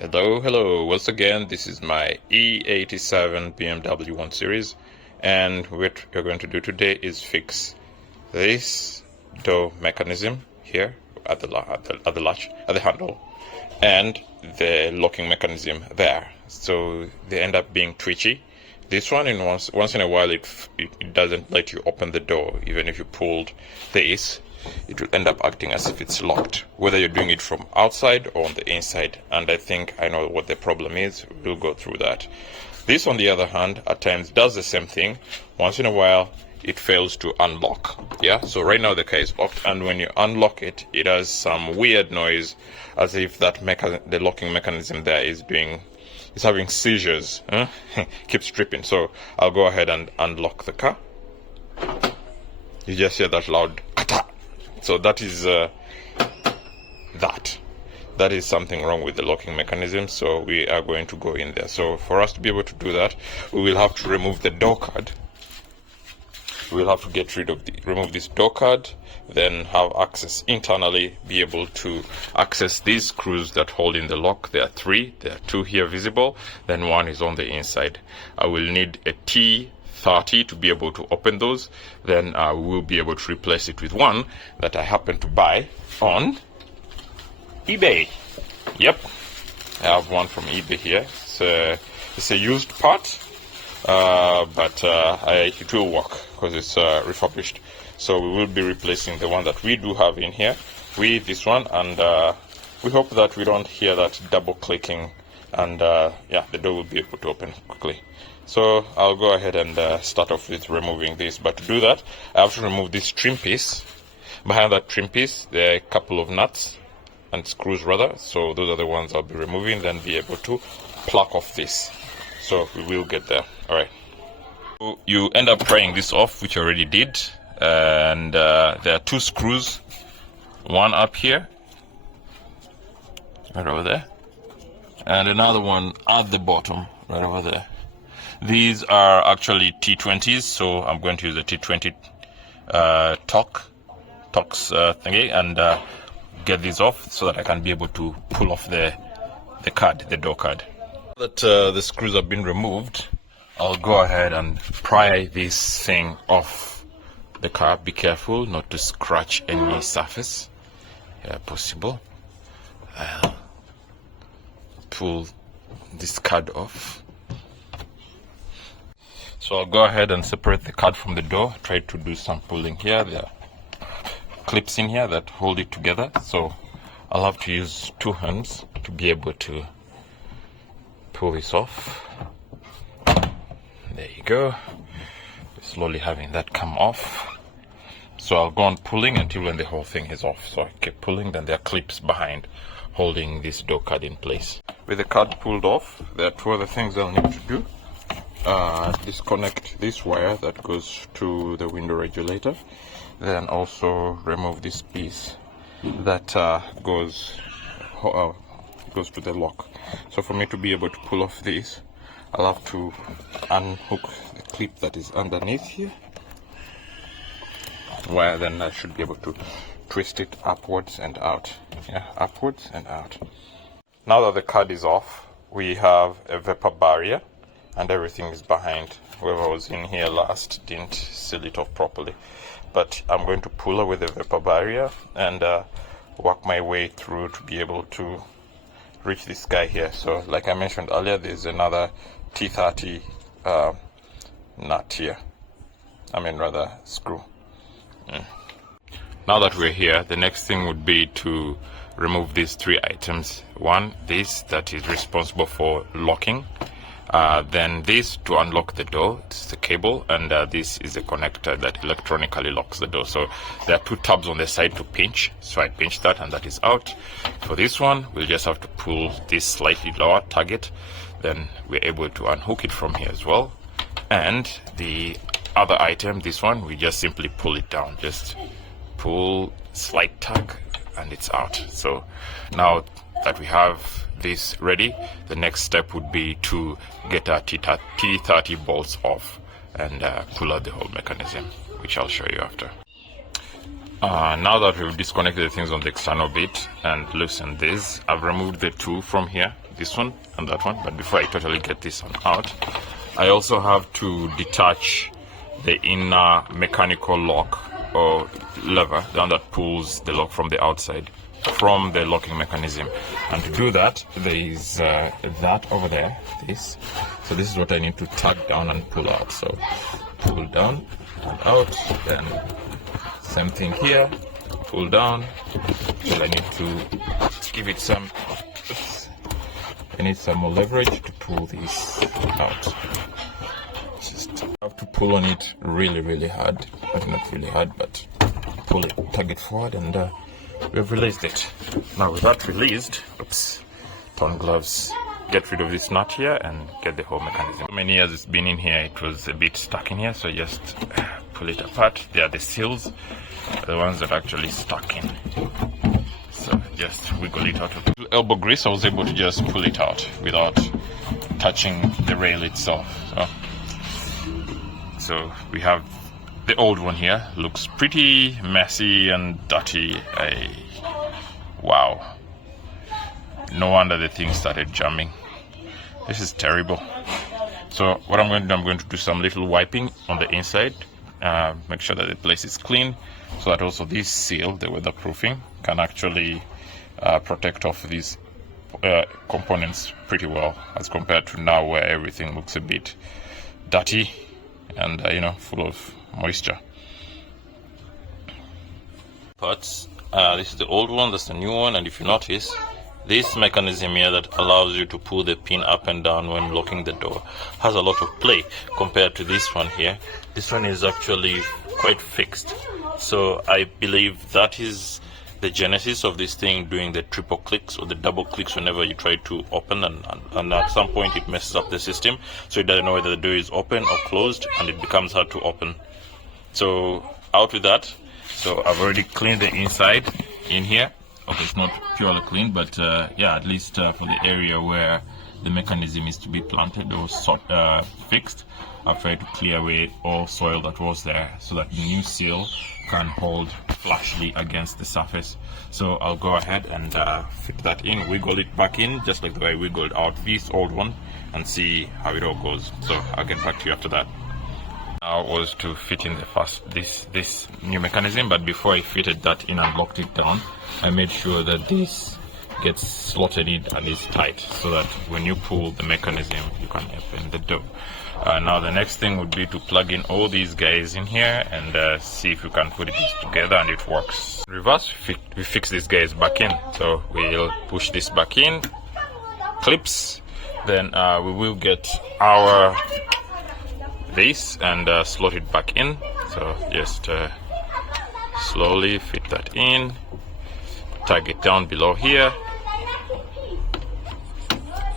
Hello. Once again, this is my E87 BMW 1 Series, and what we're going to do today is fix this door mechanism here at the latch, at the handle, and the locking mechanism there. So they end up being twitchy. This one, once in a while, it doesn't let you open the door. Even if you pulled this, it will end up acting as if it's locked, whether you're doing it from outside or on the inside. And I think I know what the problem is. We'll go through that. This, on the other hand, at times does the same thing. Once in a while, it fails to unlock. Yeah, so right now the car is locked, and when you unlock it, it has some weird noise, as if the locking mechanism there is having seizures. Keeps tripping. So I'll go ahead and unlock the car. You just hear that loud kata. So that is that is something wrong with the locking mechanism. So we are going to go in there. So for us to be able to do that, we will have to remove the door card. We will have to remove this door card, then have access internally, be able to access these screws that hold in the lock. There are three. There are two here visible, then one is on the inside. I will need a T30 to be able to open those. Then I will be able to replace it with one that I happen to buy on eBay. Yep, I have one from eBay here. It's a used part, but it will work because it's refurbished. So we will be replacing the one that we do have in here with this one, and we hope that we don't hear that double clicking, and yeah, the door will be able to open quickly. So I'll go ahead and start off with removing this. But to do that, I have to remove this trim piece. Behind that trim piece, there are a couple of nuts and screws rather. So those are the ones I'll be removing, then be able to pluck off this. So we will get there. All right. So you end up prying this off, which I already did. And there are two screws. One up here, right over there. And another one at the bottom, right over there. These are actually T20s, so I'm going to use the T20 Torx thingy and get these off so that I can be able to pull off the door card. Now that the screws have been removed, I'll go ahead and pry this thing off the car. Be careful not to scratch any surface possible. I'll pull this card off. So I'll go ahead and separate the card from the door. Try to do some pulling here. There are clips in here that hold it together. So I'll have to use two hands to be able to pull this off. There you go. Slowly having that come off. So I'll go on pulling until when the whole thing is off. So I keep pulling, then there are clips behind holding this door card in place. With the card pulled off, there are two other things I'll need to do. Disconnect this wire that goes to the window regulator, then also remove this piece that goes to the lock. So for me to be able to pull off this, I'll have to unhook the clip that is underneath here, where then I should be able to twist it upwards and out. Yeah, upwards and out. Now that the card is off, we have a vapor barrier and everything is behind. Whoever was in here last didn't seal it off properly, but I'm going to pull away the vapor barrier and work my way through to be able to reach this guy here. So like I mentioned earlier, there's another T30 nut here, screw. Now that we're here, the next thing would be to remove these three items. One, this that is responsible for locking. Then this to unlock the door, it's the cable, and this is the connector that electronically locks the door. So there are two tabs on the side to pinch, so I pinch that and that is out. For this one, we'll just have to pull this slightly lower target, then we're able to unhook it from here as well. And the other item, this one, we just simply pull it down, just pull, slight tug, and it's out. So now that we have this ready, the next step would be to get our T30 bolts off and pull out the whole mechanism, which I'll show you after. Now that we've disconnected the things on the external bit and loosened this, I've removed the two from here, this one and that one. But before I totally get this one out, I also have to detach the inner mechanical lock or lever, the one that pulls the lock from the outside, from the locking mechanism. And to do that, there is that over there, this. So this is what I need to tug down and pull out. So pull down and out, then same thing here, pull down. Well, I need to give it some, I need some more leverage to pull this out. Just have to pull on it really hard. Not really hard, but pull it, tug it forward, and we've released it. Now with that released, torn gloves, get rid of this nut here and get the whole mechanism. So many years it's been in here, it was a bit stuck in here, so just pull it apart. They are the seals, the ones that are actually stuck in. So just wiggle it out. With elbow grease, I was able to just pull it out without touching the rail itself. So we have the old one here. Looks pretty messy and dirty. Wow. No wonder the thing started jamming. This is terrible. So what I'm going to do, I'm going to do some little wiping on the inside. Make sure that the place is clean, so that also this seal, the weatherproofing, can actually protect off these components pretty well, as compared to now where everything looks a bit dirty and full of moisture. Parts. This is the old one, that's the new one, and if you notice, this mechanism here that allows you to pull the pin up and down when locking the door has a lot of play compared to this one here. This one is actually quite fixed. So I believe that is the genesis of this thing doing the triple clicks or the double clicks whenever you try to open, and at some point it messes up the system, so it doesn't know whether the door is open or closed, and it becomes hard to open. So out with that. So I've already cleaned the inside in here. Okay, it's not purely clean, but yeah, at least for the area where the mechanism is to be planted or fixed, I've tried to clear away all soil that was there so that the new seal can hold flushly against the surface. So I'll go ahead and fit that in, wiggle it back in, just like the way I wiggled out this old one, and see how it all goes. So I'll get back to you after that. Now was to fit in this new mechanism, but before I fitted that in and locked it down, I made sure that this gets slotted in and is tight, so that when you pull the mechanism, you can open the door. Now the next thing would be to plug in all these guys in here and see if we can put it together and it works. In reverse, we fix these guys back in. So we'll push this back in, clips, then we will get our this and slot it back in. So just slowly fit that in, tag it down below here,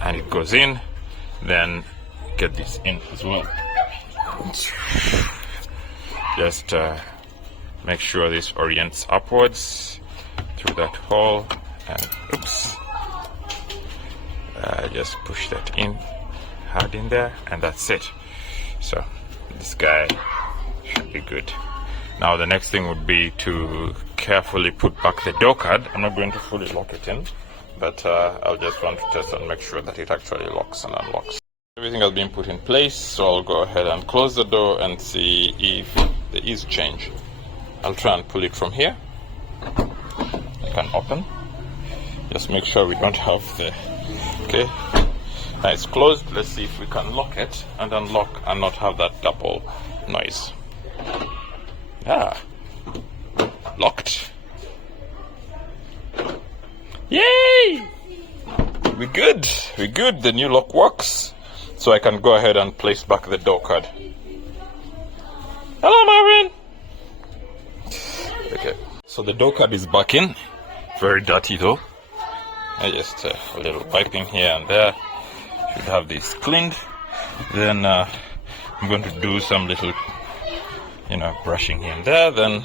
and it goes in. Then get this in as well. Just make sure this orients upwards through that hole, and just push that in hard in there, and that's it. So this guy should be good. Now the next thing would be to carefully put back the door card. I'm not going to fully lock it in, but I'll just want to test and make sure that it actually locks and unlocks. Everything has been put in place, so I'll go ahead and close the door and see if there is change. I'll try and pull it from here. I can open. Just make sure we don't have the... Okay. Now it's closed. Let's see if we can lock it and unlock and not have that double noise. Yeah. Locked. Yay! We're good. We're good. The new lock works. So I can go ahead and place back the door card. Hello, Marvin. Okay. So the door card is back in. Very dirty though. I just a little piping here and there. Should have this cleaned. Then I'm going to do some little, brushing here and there. Then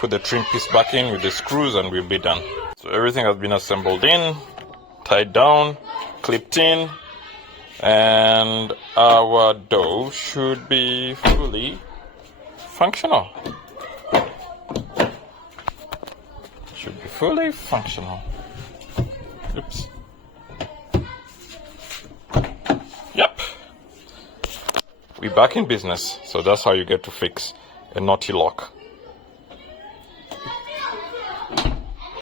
put the trim piece back in with the screws, and we'll be done. So everything has been assembled in, tied down, clipped in, and our door should be fully functional. fully functional. Oops. Yep. We're back in business. So that's how you get to fix a naughty lock.